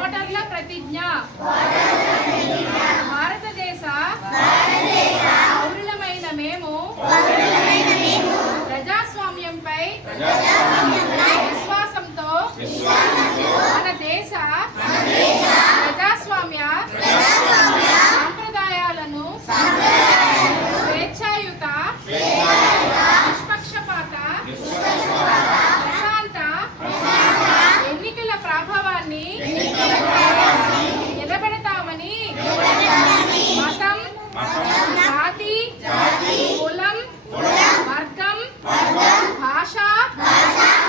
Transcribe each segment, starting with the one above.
ఓటర్ల ప్రతిజ్ఞ. భారతదేశ పౌరులమైన మేము ప్రజాస్వామ్యంపై విశ్వాసంతో మన దేశ ప్రజాస్వామ్య సాంప్రదాయాలను స్వేచ్ఛాయుత, నిష్పక్షపాత, ప్రశాంత ఎన్నికల ప్రభావాన్ని నిలబెడతామని మతం, జాతి, కులం, వర్గం, భాష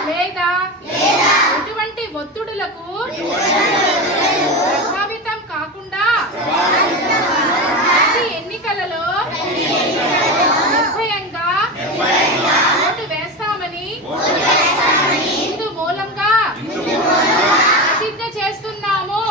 లేదా ఎటువంటి ఒత్తిడులకు ప్రభావితం కాకుండా ప్రతి ఎన్నికలలో నిర్భయంగా ఓటు వేస్తామని ఇందు మూలంగా ప్రతిజ్ఞ చేస్తున్నాము.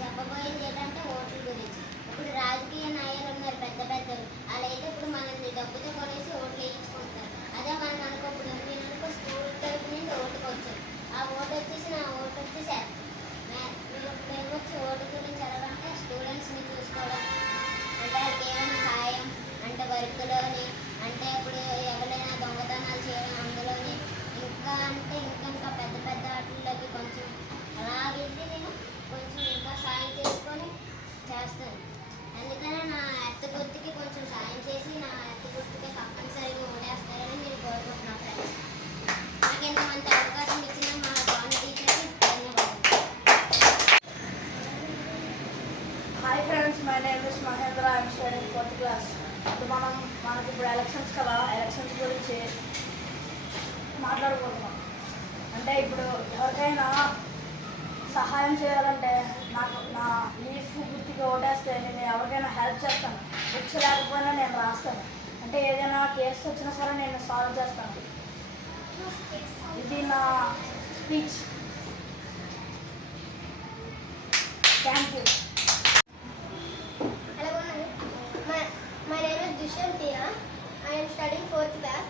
చెప్పబోయేది ఏంటంటే ఓట్ల గురించి. ఇప్పుడు రాజకీయ నాయకులు ఉన్నారు పెద్ద పెద్దలు, అలా అయితే ఇప్పుడు మనల్ని డబ్బుతో కొనేసి ఓట్లు వేయించుకుంటారు. అదే మనం అనుకోప్పుడు నేను స్కూల్ తరపు నుండి ఓటుకు వచ్చాను, ఆ ఓటు వచ్చేసి నా ఓటు వచ్చేసి మేము వచ్చి ఓటు గురించి చదవాలంటే స్టూడెంట్స్ని చూసుకోవడం, అంటే వాళ్ళకి ఏమైనా సాయం అంటే వర్క్లోని, అంటే ఇప్పుడు ఎవరైనా దొంగతనాలు చేయడం అందులోని, ఇంకా అంటే ఇంకా పెద్ద పెద్ద వాటిల్లోకి కొంచెం అలా వెళ్ళి నేను కొంచెం ఇంకా సాయం చేసుకొని చేస్తాను. అందుకనే నా ఎత్త గుర్తుకి కొంచెం సాయం చేసి నా ఎత్త గుర్తుకి తప్పనిసరిగా ఓడేస్తారని నేను కోరుకుంటున్నాను ఫ్రెండ్స్. నాకు ఎంతమంది అవకాశం ఇచ్చిన మా బాండ్ టీచర్కి ధన్యవాదాలు. Hi friends, my name is Mahendra. I'm studying 4th class. ఇప్పుడు మనకి ఇప్పుడు ఎలక్షన్స్ కదా, ఎలక్షన్స్ గురించి మాట్లాడుకుంటున్నాం. అంటే ఇప్పుడు ఎవరికైనా సహాయం చేయాలంటే నాకు నా లీఫ్ గుర్తుకి ఓటేస్తే నేను ఎవరికైనా హెల్ప్ చేస్తాను. బుక్స్ లేకపోయినా నేను రాస్తాను. అంటే ఏదైనా కేసు వచ్చినా సరే నేను సాల్వ్ చేస్తాను. ఇది నా speech. Thank you. Hello, my name is Dushyant Tia. I am studying 4th class.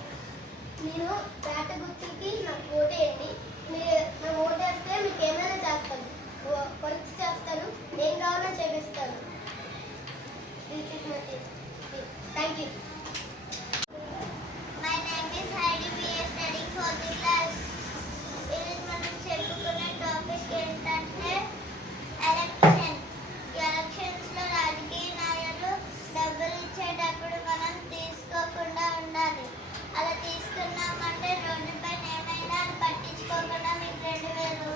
నేను పేట గుర్తుకి నాకు ఓటేయండి. మీరు నాకు ఓటేస్తే మీకు ఏమైనా చేస్తాను, పరీక్ష చేస్తాను, ఏం కావాలో చేపిస్తాను. Thank you. My name is Heidi. We are studying 4th class. ఈరోజు మనం చెప్పుకునే టాపిక్ ఏంటంటే ఎలక్షన్. ఎలక్షన్స్లో రాజకీయ నాయకులు డబ్బులు ఇచ్చేటప్పుడు మనం తీసుకోకుండా ఉండాలి. అలా తీసుకున్నామంటే రోడ్డుపై ఏమైనా పట్టించుకోకుండా మీకు 2,000,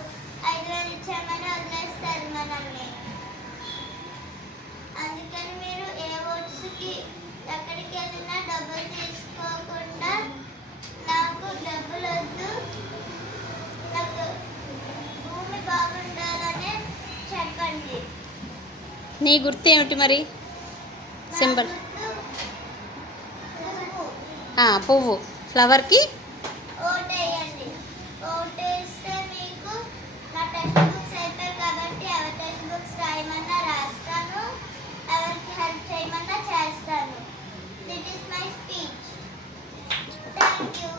5,000 ఇచ్చామని వదిలేస్తారు మనల్ని. అందుకని మీరు ఏ ఓట్స్కి ఎక్కడికి వెళ్ళినా డబ్బులు తీసుకోకుండా నాకు డబ్బులు వద్దు, నాకు భూమి బాగుండాలని చెప్పండి. నీ గుర్తు ఏమిటి మరి? సింబల్ పువ్వు, ఫ్లవర్కి ఓటేయండి. ఓటేస్తే మీకు నా టెక్స్ట్ బుక్స్ అయిపోయాయి కాబట్టి ఎవరి టెక్స్ట్ బుక్స్ రాయమన్నా రాస్తాను, ఎవరికి హెల్ప్ చేయమన్నా చేస్తాను. This is my speech. Thank you.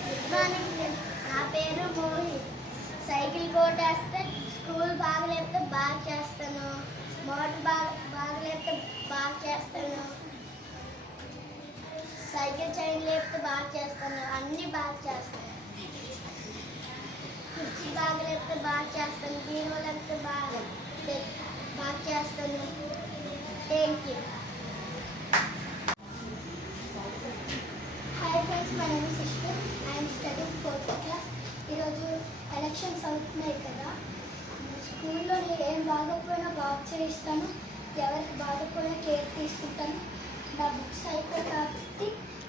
Good morning. నా పేరు మోహిత్. సైకిల్ కోటేస్తే స్కూల్ బాగలేకపోతే బాగా చేస్తాను, మోటార్ బాగలేకపోతే బాగా చేస్తాను, సైకిల్ చైన్ లేకపోతే బాగా చేస్తాను, అన్నీ బాగా చేస్తాను. కుర్చీ బాగలేకపోతే బాగా చేస్తాను, బీరువా లేకపోతే బాగా చేస్తాను. Thank you. Hi friends, my name is sister. I'm studying 4th class. ఈరోజు ఎలక్షన్స్ అవుతున్నాయి కదా, స్కూల్లో ఏం బాగోకపోయినా బాగు చేయిస్తాను, ఎవరికి బాగోకపోయినా కేర్ తీసుకుంటాను. నా బుక్స్ అయిపోయి కాబట్టి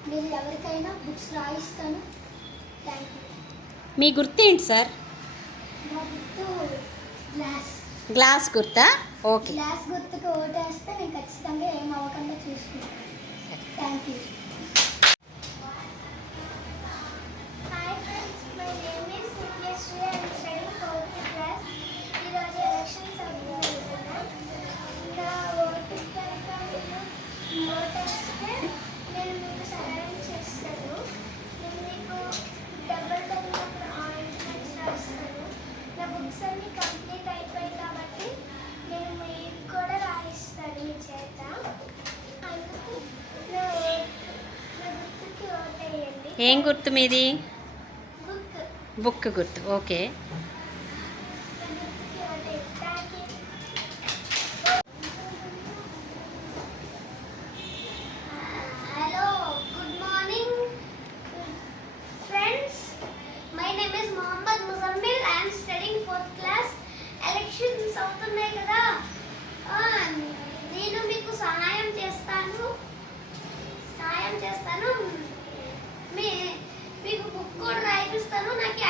మీరు ఎవరికైనా బుక్స్ రాయిస్తాను. Thank you. మీ గుర్తు ఏంటి సార్? నా గుర్తు గ్లాస్. గ్లాస్ గుర్తా? ఓకే. గ్లాస్ గుర్తుకు ఓటేస్తే నేను ఖచ్చితంగా ఏం అవ్వకుండా చూసుకుంటాను. Thank you. Hi friends, my name is Nithyasri. I'm studying 4th class. ఈరోజు ఎలక్షన్స్ అవుతున్నాయి కదా, ఇంకా ఓటు కనుక మీరు ఓటేస్తే నేను ఏం గుర్తు మీది? బుక్ బుక్ గుర్తు. Okay. Hello, good morning, friends. My name is Mohammad Muzammil. I am studying 4th class. Elections అవుతున్నాయి కదా, నేను మీకు సహాయం చేస్తాను. మీకు బుక్ కూడా రాయిస్తాను. నాకు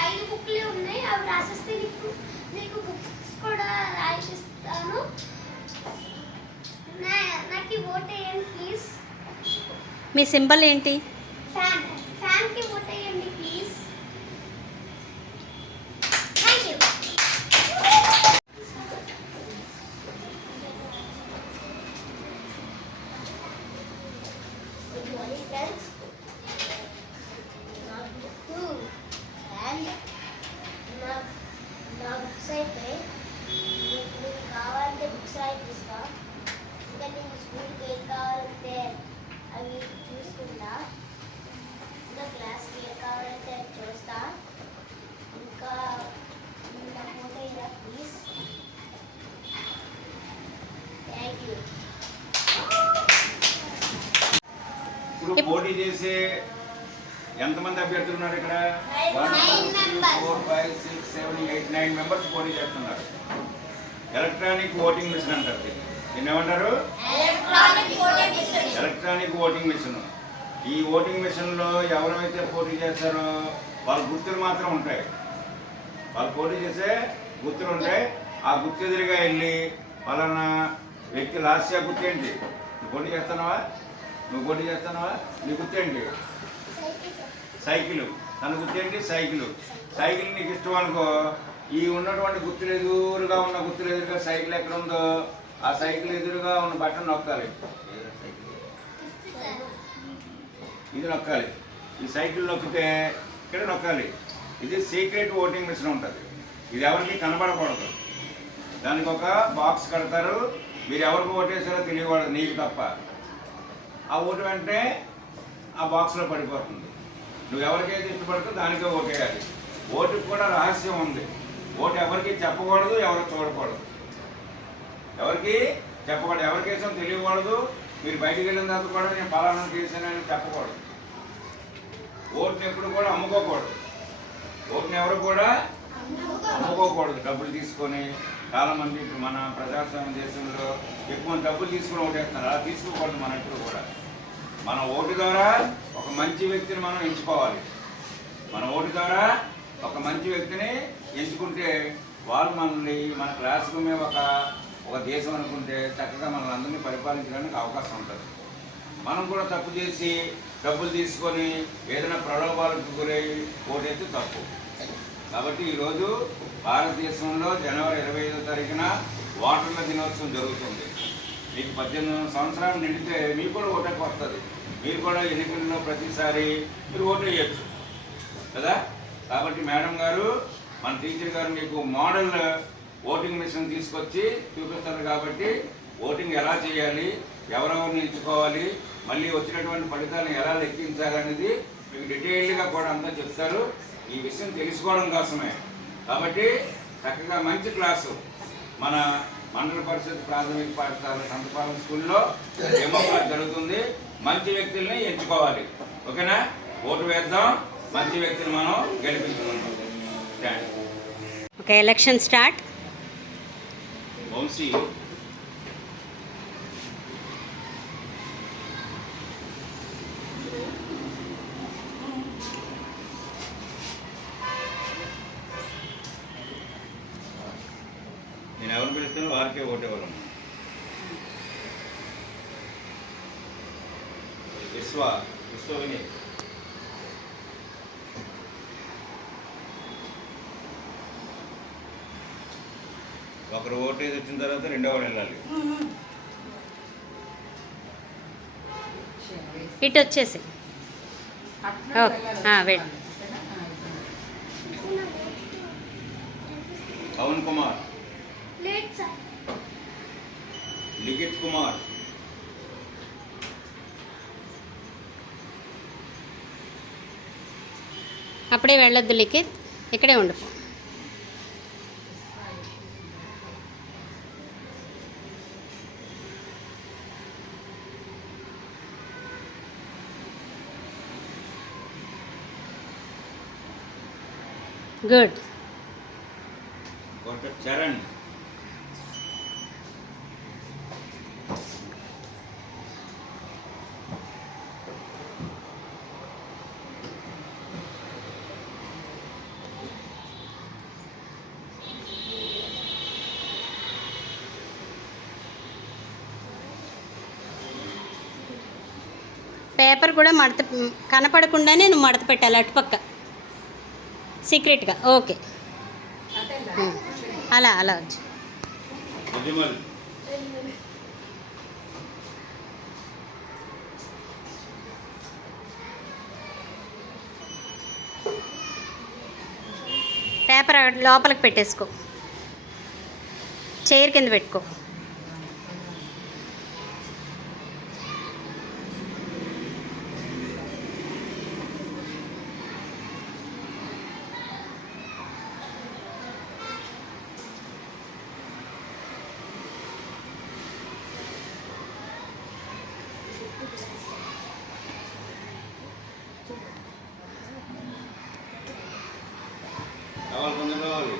5 బుక్లే ఉన్నాయి, అవి రాసిస్తే నీకు బుక్స్ కూడా రాయిస్తాను. నాకు ఓట్ వేయండి ప్లీజ్. మీ సింబల్ ఏంటి? ఫ్యాన్కి ఓట్ వేయండి please. Thank you. Good morning friends. నా బుక్ అండ్ నా బుక్స్ అయితే మీకు కావాలంటే బుక్స్ రాయిస్తా. ఇంకా నేను స్కూల్కి ఏం కావాలంటే అవి చూసుకుంటా. ఇంకా క్లాస్కి ఏం కావాలంటే అవి చూస్తా. ఇంకా నా ఫోటో ఇలా ప్లీజ్. Thank you. ఇప్పుడు పోటీ చేసే ఎంతమంది అభ్యర్థులు ఉన్నారు ఇక్కడ? 1 2 3 4 5 6 7 8 9 మెంబర్స్ పోటీ చేస్తున్నారు. ఎలక్ట్రానిక్ ఓటింగ్ మిషన్ అంటారు దీన్ని. ఏమంటారు? Electronic voting machine. ఈ ఓటింగ్ మిషన్లో ఎవరైతే పోటీ చేస్తారో వాళ్ళ గుర్తులు మాత్రం ఉంటాయి. వాళ్ళు పోటీ చేసే గుర్తులు ఉంటాయి. ఆ గుర్తు ఎదురుగా వెళ్ళి పలానా వ్యక్తి లాస్య గుర్తు ఏంటి? నువ్వు పోటీ చేస్తున్నావా? నీ గుర్తు ఏంటి? సైకిల్. తన గుర్తు ఏంటి? సైకిల్. సైకిల్ నీకు ఇష్టం అనుకో, ఈ ఉన్నటువంటి గుర్తులు ఎదురుగా ఉన్న గుర్తులు ఎదురుగా సైకిల్ ఎక్కడ ఉందో ఆ సైకిల్ ఎదురుగా ఉన్న బటన్ నొక్కాలి. ఇది నొక్కాలి. ఈ సైకిల్ నొక్కితే ఇక్కడ నొక్కాలి. ఇది సీక్రెట్ ఓటింగ్ మిషన్ ఉంటుంది. ఇది ఎవరికి కనబడకూడదు. దానికి ఒక బాక్స్ కడతారు. మీరు ఎవరికి ఓటేసారో తెలియకూడదు, నీకు తప్ప. ఆ ఓటు వెంటనే ఆ బాక్స్లో పడిపోతుంది. నువ్వు ఎవరికైతే ఇష్టపడుతుందో దానికే ఓటేయాలి. ఓటుకు కూడా రహస్యం ఉంది. ఓటు ఎవరికి చెప్పకూడదు, ఎవరు చూడకూడదు. ఎవరికి చెప్పకూడదు, ఎవరికి వేసాం తెలియకూడదు. మీరు బయటికి వెళ్ళిన తర్వాత కూడా నేను పలానా చేశానని చెప్పకూడదు. ఓటుని ఎప్పుడు కూడా అమ్ముకోకూడదు. ఓటుని ఎవరు కూడా అమ్ముకోకూడదు. డబ్బులు తీసుకొని చాలామంది ఇప్పుడు మన ప్రజాస్వామ్య దేశంలో ఎక్కువ డబ్బులు తీసుకుని ఓటేస్తున్నారు. అలా తీసుకోకూడదు. మనం ఎప్పుడు కూడా మన ఓటు ద్వారా ఒక మంచి వ్యక్తిని మనం ఎంచుకోవాలి. మన ఓటు ద్వారా ఒక మంచి వ్యక్తిని ఎంచుకుంటే వాళ్ళు మనల్ని మన క్లాస్ రూమే ఒక దేశం అనుకుంటే చక్కగా మనల్ని అందరినీ పరిపాలించడానికి అవకాశం ఉంటుంది. మనం కూడా తప్పు చేసి డబ్బులు తీసుకొని ఏదైనా ప్రలోభాలకు గురై ఓటైతే తప్పు. కాబట్టి ఈరోజు భారతదేశంలో జనవరి 25వ తారీఖున ఓటర్ల దినోత్సవం జరుగుతుంది. మీకు 18 సంవత్సరాలు నిండితే మీకు కూడా ఓటకు వస్తుంది. మీరు కూడా ఎన్నికల్లో ప్రతిసారి మీరు ఓటు వేయచ్చు కదా. కాబట్టి మేడం గారు, మన టీచర్ గారు మీకు మోడల్ ఓటింగ్ మిషన్ తీసుకొచ్చి చూపిస్తారు. కాబట్టి ఓటింగ్ ఎలా చేయాలి, ఎవరెవరిని ఎంచుకోవాలి, మళ్ళీ వచ్చినటువంటి ఫలితాలను ఎలా లెక్కించాలనేది మీకు డీటెయిల్డ్గా కూడా అంతా చెప్తారు. ఈ విషయం తెలుసుకోవడం కోసమే. కాబట్టి చక్కగా మంచి క్లాసు మన మండల పరిషత్ ప్రాథమిక పాఠశాల సంతపాలెం స్కూల్లో డెమో క్లాస్ జరుగుతుంది. మంచి వ్యక్తుల్ని ఎంచుకోవాలి. ఓకేనా? ఓటు వేద్దాం, మంచి వ్యక్తిని మనం గెలిపించుకుందాం. Okay, election start. వంశీ నేను ఎవరిని పిలుస్తానో వారికే ఓటేవాళ్ళం. విశ్వ వినయ్. ఒకరు ఓటేసి వచ్చిన తర్వాత రెండో వాడు వెళ్ళాలి. ఇటు వచ్చేసి wait. Pavan Kumar, late sir. Likhith Kumar, అప్పుడే వెళ్ళొద్దు లిఖిత్, ఇక్కడే ఉండిపో. గుడ్. డాక్టర్ చరణ్. పేపర్ కూడా మడత కనపడకుండానే నువ్వు మడత పెట్టాలి అటుపక్క సీక్రెట్గా. ఓకే, అలా అలా వచ్చి నిర్మల్. పేపర్ లోపలికి పెట్టేసుకో, చైర్ కింద పెట్టుకో. కావాలి కొంచెం కావాలి.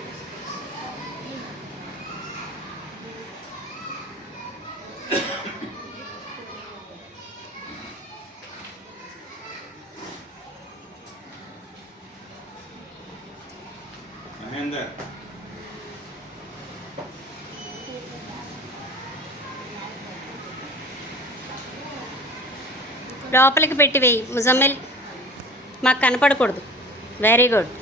మహేందర్. లోపలికి పెట్టి వేయి ముజమ్మిల్, మాకు కనపడకూడదు. Very good.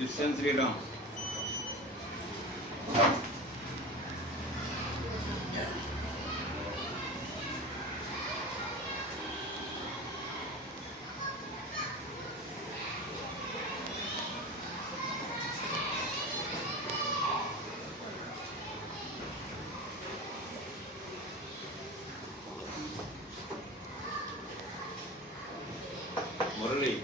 Dushyant Sriram. Murali.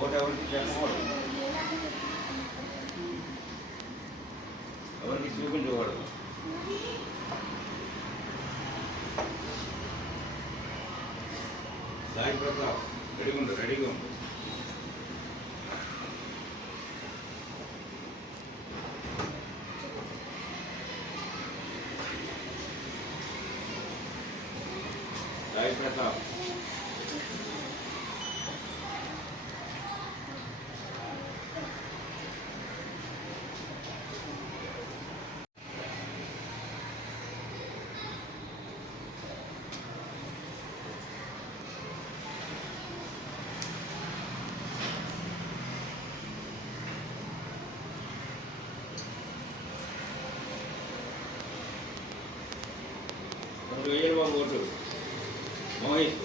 Vote ఎవరికి చెప్పకూడదు, ఎవరికి చూపించకూడదు. సాయి ప్రతాప్. రెడీగా ఉండు, రెడీగా ఉండు. సాయి ప్రతాప్. ఓటు వేయరు బాబు, vote. Mohit.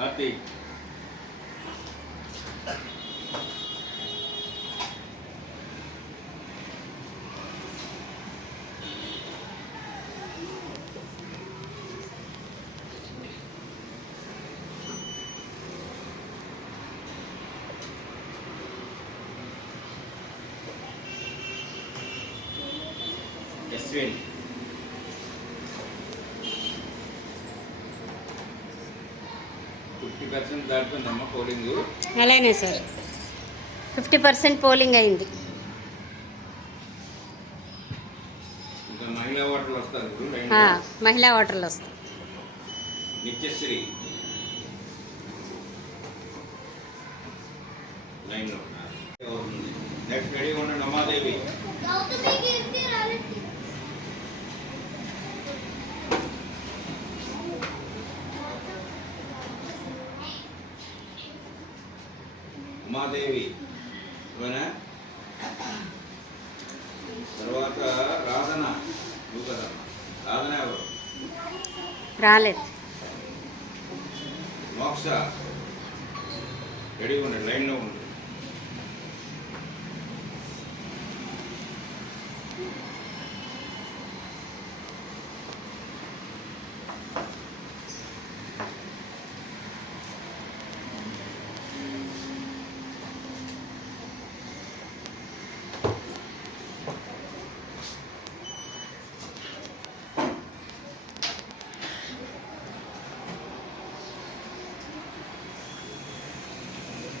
Karthik. Ashwin. Fifty percent దాటుతుందమ్మా పోలింగ్. అలానే సార్ 50% పోలింగ్ అయింది. ఇంకా మహిళా ఓటర్లు వస్తారు ఇప్పుడు ఆ, లైన్లో. మహిళా ఓటర్లు వస్తాయి. నిత్యశ్రీ లైన్లో ఉన్నారు. నెక్స్ట్ రెడీగా ఉండండి. ఉమాదేవి. గౌతమి కీర్తి రాలేదు. ఉమాదేవి ఇవనా? తర్వాత రాధన. నువ్వు కదా రాధన ఎవరు? రాలేదు. మోక్ష. రెడీగా ఉండండి, లైన్లో ఉండండి.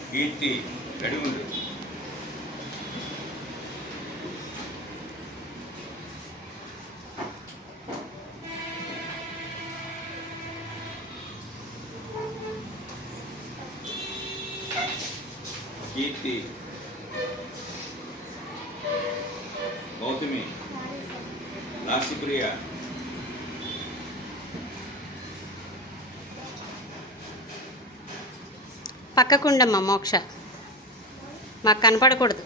కీర్తి రెడీ ఉండు. కీర్తి, గౌతమి, రాశిప్రియ, పక్కకుండమ్మా మోక్ష, మాకు కనపడకూడదు.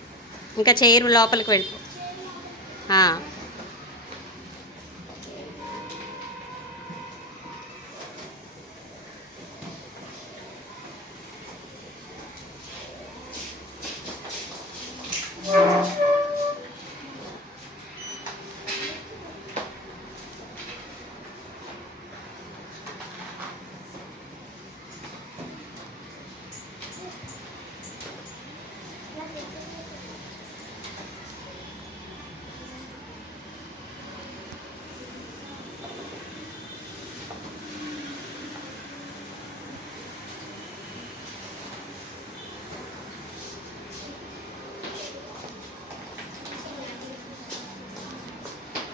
ఇంకా చైర్ లోపలికి వెళ్ళిపో. ఆ.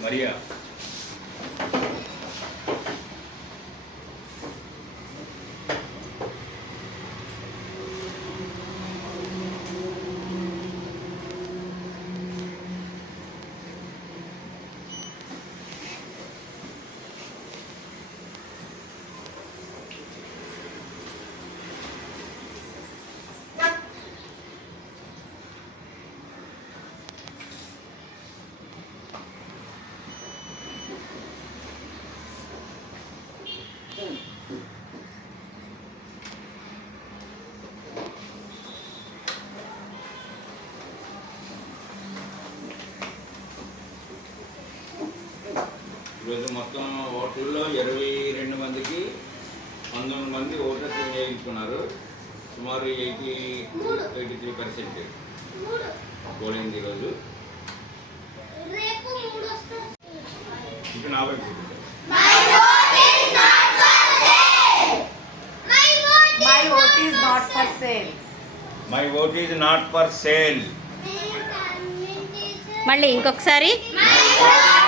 మరియా. ఈరోజు మొత్తం ఓట్లలో 22 మందికి 19 మంది ఓటర్స్ వినియోగించుకున్నారు. సుమారు 83% పోలింగ్ ఈరోజు. రేపు 3 వస్తాయి. ఇంకా 40. My vote is not for sale. My vote is not for sale. My vote is not for sale. మళ్ళీ ఇంకొకసారి My vote